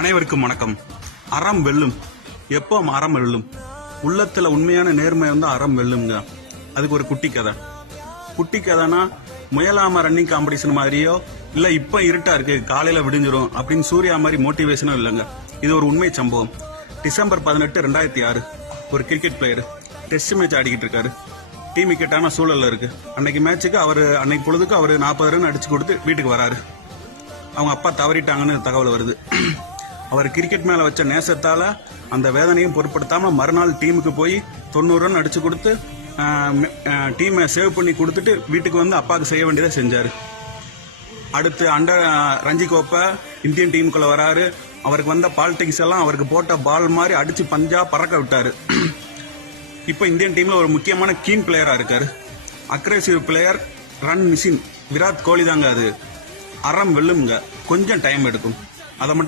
அனைவருக்கும் வணக்கம். அறம் வெல்லும். எப்போ அறம் வெல்லும்? உள்ளத்துல உண்மையான நேர்மை வந்து அறம் வெல்லுங்க. அதுக்கு ஒரு குட்டி கதைனா முயலாம ரன்னிங் காம்படிஷன் மாதிரியோ இல்ல இப்ப இருட்டா இருக்கு காலையில விடிஞ்சிரும் அப்படின்னு சூர்யா மாதிரி மோட்டிவேஷனும் இல்லைங்க. இது ஒரு உண்மை சம்பவம். டிசம்பர் 18, 2006 ஒரு கிரிக்கெட் பிளேயர் டெஸ்ட் மேட்ச் ஆடிக்கிட்டு இருக்காரு. டீம் விக்கெட்டான சூழல்ல இருக்கு. அன்னைக்கு மேட்சுக்கு அன்னைக்கு பொழுதுக்கு அவர் 40 ரன் அடிச்சு கொடுத்து வீட்டுக்கு வராரு. அவங்க அப்பா தவறிட்டாங்கன்னு தகவல் வருது. அவர் கிரிக்கெட் மேல வச்ச நேசத்தால அந்த வேதனையும் பொருட்படுத்தாம மறுநாள் டீமுக்கு போய் 90 ரன் அடிச்சு கொடுத்து டீமை சேவ் பண்ணி கொடுத்துட்டு வீட்டுக்கு வந்து அப்பாவுக்கு செய்ய வேண்டியதை செஞ்சாரு. அடுத்து அண்டர் ரஞ்சி கோப்பை இந்தியன் டீமுக்குள்ள வராரு. அவருக்கு வந்த பாலிடிக்ஸ் எல்லாம் அவருக்கு போட்ட பால் மாதிரி அடிச்சு பஞ்சா பறக்க விட்டாரு. இப்ப இந்தியன் டீம்ல ஒரு முக்கியமான கீன் பிளேயரா இருக்காரு. Aggressive player, run machine Virat Kohli தாங்க. அது அறம் வெல்லுங்க. கொஞ்சம் டைம் எடுக்கும். அதை மட்டும்